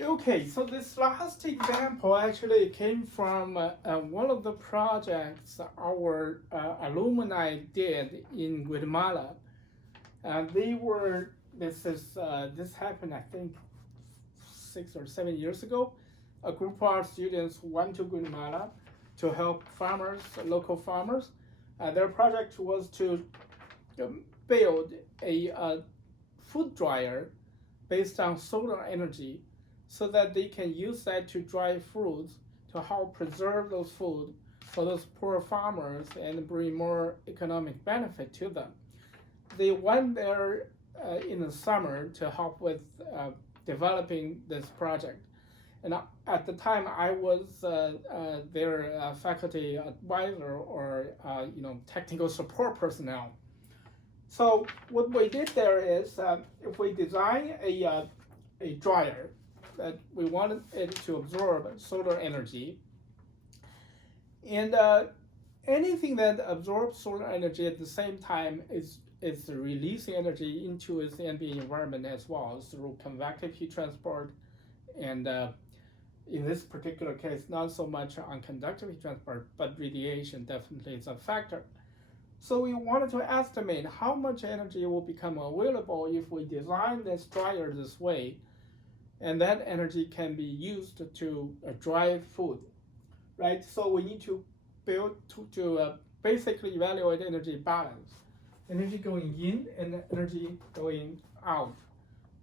Okay, so this last example actually came from one of the projects our alumni did in Guatemala. They were this happened I think 6 or 7 years ago. A group of our students went to Guatemala to help farmers, local farmers. Their project was to build a food dryer based on solar energy so that they can use that to dry fruits to help preserve those food for those poor farmers and bring more economic benefit to them. They went there in the summer to help with developing this project. And at the time, I was their faculty advisor or technical support personnel. So what we did there is if we design a dryer that we wanted it to absorb solar energy, and anything that absorbs solar energy at the same time is releasing energy into its ambient environment as well through convective heat transport, and in this particular case, not so much on conductive heat transport, but radiation definitely is a factor. So we wanted to estimate how much energy will become available if we design this dryer this way, and that energy can be used to dry food, right? So we need to build to basically evaluate energy balance, energy going in and energy going out.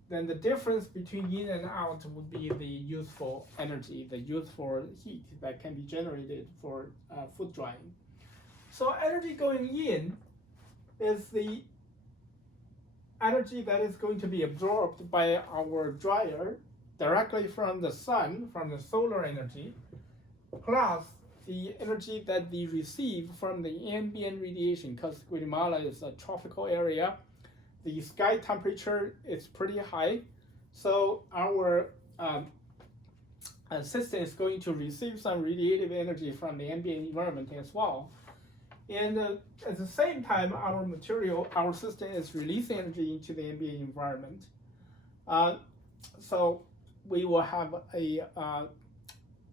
Then the difference between in and out would be the useful energy, the useful heat that can be generated for food drying. So energy going in is the energy that is going to be absorbed by our dryer directly from the sun, from the solar energy, plus the energy that we receive from the ambient radiation, because Guatemala is a tropical area. The sky temperature is pretty high, so our system is going to receive some radiative energy from the ambient environment as well. And at the same time, our system is releasing energy into the ambient environment. So we will have a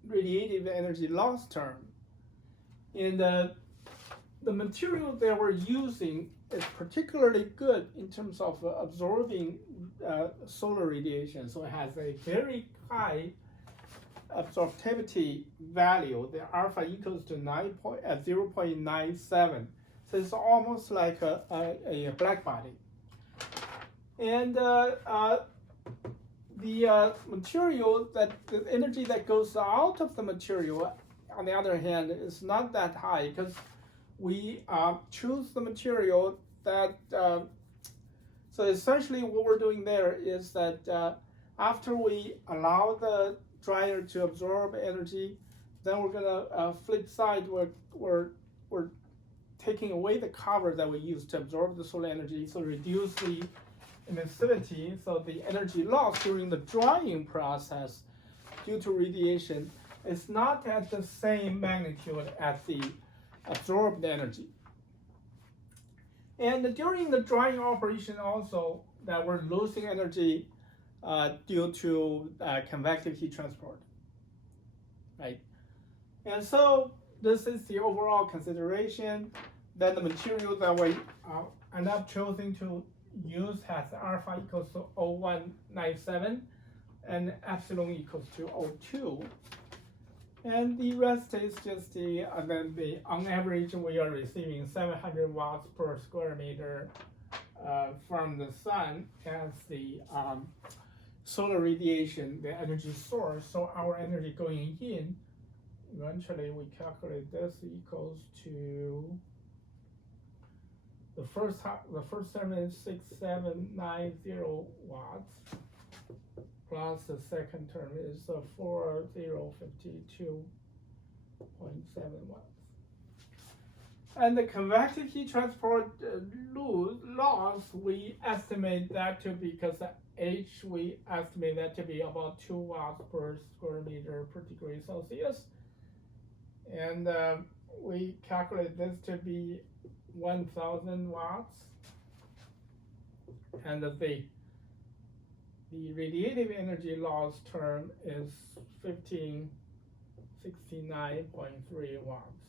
radiative energy loss term. And the material that we're using is particularly good in terms of absorbing solar radiation. So it has a very high absorptivity value. The alpha equals to 0.97. So it's almost like a black body. And the material the energy that goes out of the material, on the other hand, is not that high because we choose the material that. So essentially, what we're doing there is that after we allow the dryer to absorb energy, then we're gonna flip side. We're taking away the cover that we use to absorb the solar energy, so reduce the emissivity, so the energy loss during the drying process due to radiation is not at the same magnitude as the absorbed energy. And during the drying operation also, that we're losing energy due to convective heat transport, right? And so this is the overall consideration. Then the material that we end up choosing to use has alpha equals to 0.197 and epsilon equals to 0.2. And the rest is just on average we are receiving 700 watts per square meter from the sun as the solar radiation, the energy source. So our energy going in, eventually we calculate this equals to the first term is 6790 watts, plus the second term is 4052.7 watts. And the convective heat transport loss, we estimate that to be, because the H, we estimate that to be about 2 watts per square meter per degree Celsius. And we calculate this to be 1000 watts. And the The radiative energy loss term is 1569.3 watts.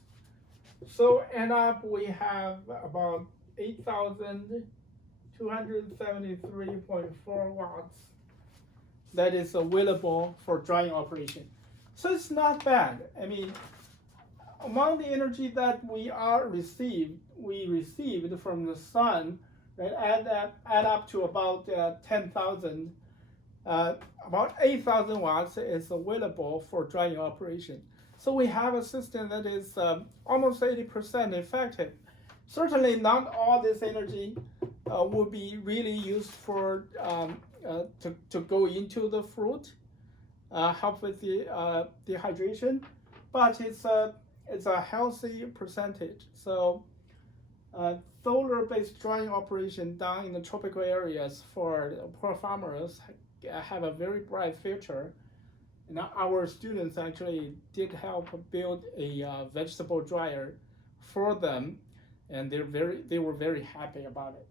So end up we have about 8,273.4 watts that is available for drying operation. So it's not bad. I mean, among the energy that we received from the sun, right, add up to about 10,000. About 8,000 watts is available for drying operation. So we have a system that is almost 80% effective. Certainly not all this energy will be really used for to go into the fruit, help with the dehydration, but it's a healthy percentage. So solar-based drying operation done in the tropical areas for poor farmers have a very bright future. And our students actually did help build a vegetable dryer for them, and they were very happy about it.